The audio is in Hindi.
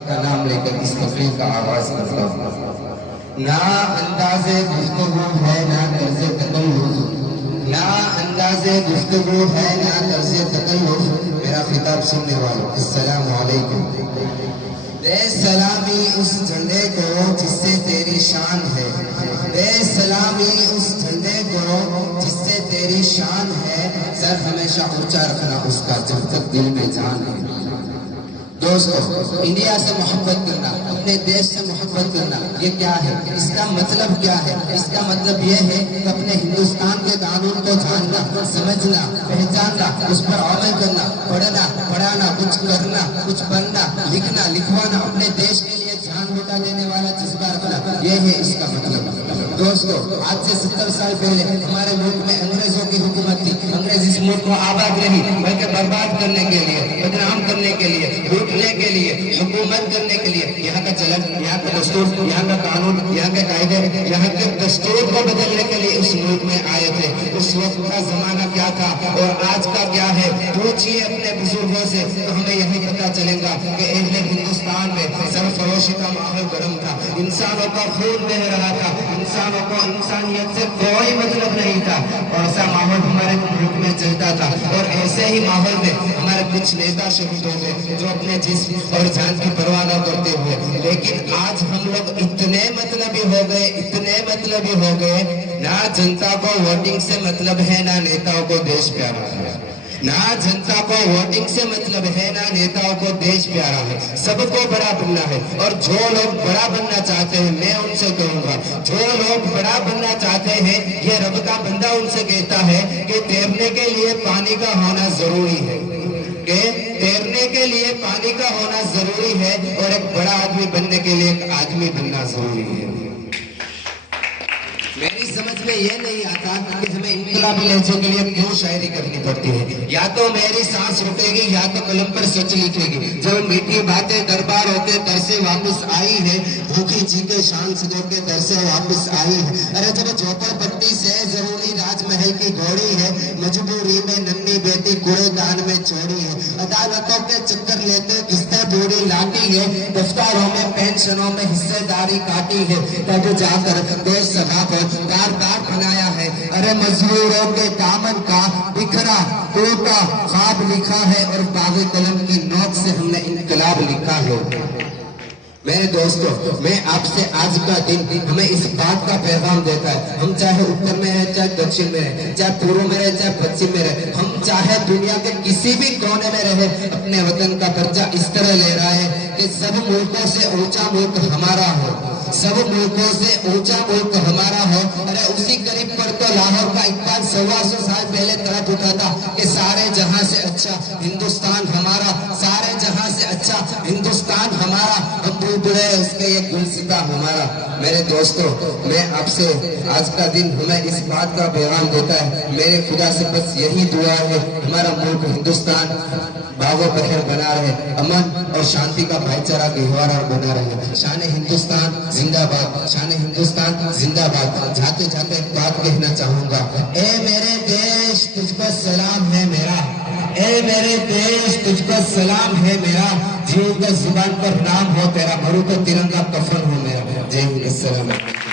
का नाम लेकर इस तकरीर का आगाज करता हूँ। ना अंदाज़े गुफ्तगू है ना तर्ज़े तकल्लुफ़, ना अंदाज़े गुफ्तगू है ना तर्ज़े तकल्लुफ़। मेरा खिताब सुनने वालों, अस्सलामु अलैकुम। दे सलामी उस झंडे को जिससे तेरी शान है, दे सलामी उस झंडे को जिससे तेरी शान है। सर हमेशा ऊंचा रखना उसका जब तक दिल में जान है। दोस्तों, इंडिया से मोहब्बत करना, अपने देश से मोहब्बत करना, ये क्या है? इसका मतलब क्या है? इसका मतलब ये है कि अपने हिंदुस्तान के कानून को जानना, समझना, पहचानना, उस पर अमल करना, पढ़ना, पढ़ाना, कुछ करना, कुछ बनना, लिखना, लिखवाना, अपने देश के लिए जान लुटा देने वाला जज्बा रखना, ये है इसका मतलब। दोस्तों, आज से 70 साल पहले हमारे मुल्क में अंग्रेजों की हुकूमत थी। अंग्रेज इस मुल्क को आबाद नहीं बल्कि बर्बाद करने के लिए, बदनाम करने के लिए, लूटने के लिए, हुकूमत करने के लिए, यहाँ का चलन, यहाँ का दस्तूर, यहाँ का कानून, यहाँ के कायदे, यहाँ के दस्तूर को बदलने के लिए इस मुल्क में आए थे। उस वक्त का जमाना क्या था और आज का क्या है, पूछिए अपने बुजुर्गों से, तो हमें यही पता चलेगा कि अहले हिंदुस्तान में सरफरोशी का माहौल गर्म था, इंसानों का खून बह रहा था, इंसानों को इंसानियत से कोई मतलब नहीं था। ऐसा माहौल हमारे मुल्क में चलता था और ऐसे ही माहौल में हमारे कुछ नेता शहीद हो गए जो अपने जिस्म और जान की परवाह न करते हुए। लेकिन आज हम लोग इतने मतलबी हो गए, इतने मतलबी हो गए, ना जनता को वोटिंग से मतलब है, ना नेताओं को देश प्यारा है। ना जनता को वोटिंग से मतलब है, ना नेताओं को देश प्यारा है। सबको बड़ा बनना है और जो लोग बड़ा बनना चाहते हैं, मैं उनसे कहूंगा, जो लोग बड़ा बनना चाहते हैं, ये रब का बंदा उनसे कहता है कि तैरने के लिए पानी का होना जरूरी है, कि तैरने के लिए पानी का होना जरूरी है और एक बड़ा आदमी बनने के लिए एक आदमी बनना जरूरी है। मेरी समझ में ये नहीं आता कि हमें इनकलाबी लहजे के लिए क्यों शायरी करनी पड़ती है। या तो मेरी सांस रुकेगी या तो कलम पर सच लिखेगी। जो मीठी बातें दरबारों के दर से वापस आई है, भूखी चीखें शान सदों के दर से वापस आई है। अरे जब झोपड़पट्टी से जरूरी राजमहल की घोड़ी है, मजबूरी में नन्ही बेटी कूड़ेदान में छोड़ी है। अदालतों के चक्कर लेते किस्तें पूरी लाटी है, दफ्तरों में पेंशनों में हिस्सेदारी काटी है, तब जाकर देश सभा को कारदार बनाया है। अरे मजदूरों के दामन का बिखरा टूटा ख्वाब लिखा है और कागज कलम की नोक से हमने इनकलाब लिखा है। मेरे दोस्तों, मैं आपसे आज का दिन हमें इस बात का पैगाम देता है, हम चाहे उत्तर में रहे, चाहे दक्षिण में रहे, चाहे पूर्व में रहे, चाहे पश्चिम में रहे, हम चाहे दुनिया के किसी भी कोने में रहे, अपने वतन का दर्जा इस तरह ले रहा है कि सब मुल्कों से ऊंचा मुल्क हमारा हो, सब मुल्कों से ऊंचा मुल्क हमारा हो। अरे उसी करीब पर तो लाहौर का इकबाल 125 साल पहले तड़प उठा था कि सारे जहां से अच्छा हिंदुस्तान हमारा, सारे जहां से अच्छा हिंदुस्तान हमारा, हम बुलबुले उसके ये गुलसिता हमारा। मेरे दोस्तों, मैं आपसे आज का दिन हमें इस बात का पैगाम देता है, मेरे खुदा से बस यही दुआ है, हमारा मुल्क हिंदुस्तान बागो बखैर बना रहे, अमन और शांति का भाईचारा गहवारा बना रहे। शान हिंदुस्तान जिंदाबाद, शान हिंदुस्तान जिंदाबाद। जाते जाते एक बात कहना चाहूंगा, ए मेरे देश तुझको सलाम है मेरा, ए मेरे देश तुझको सलाम है मेरा, जीव के जुबान पर नाम हो तेरा, मरू तो तिरंगा कफन हो मेरा। जय हिंद, अस्सलाम।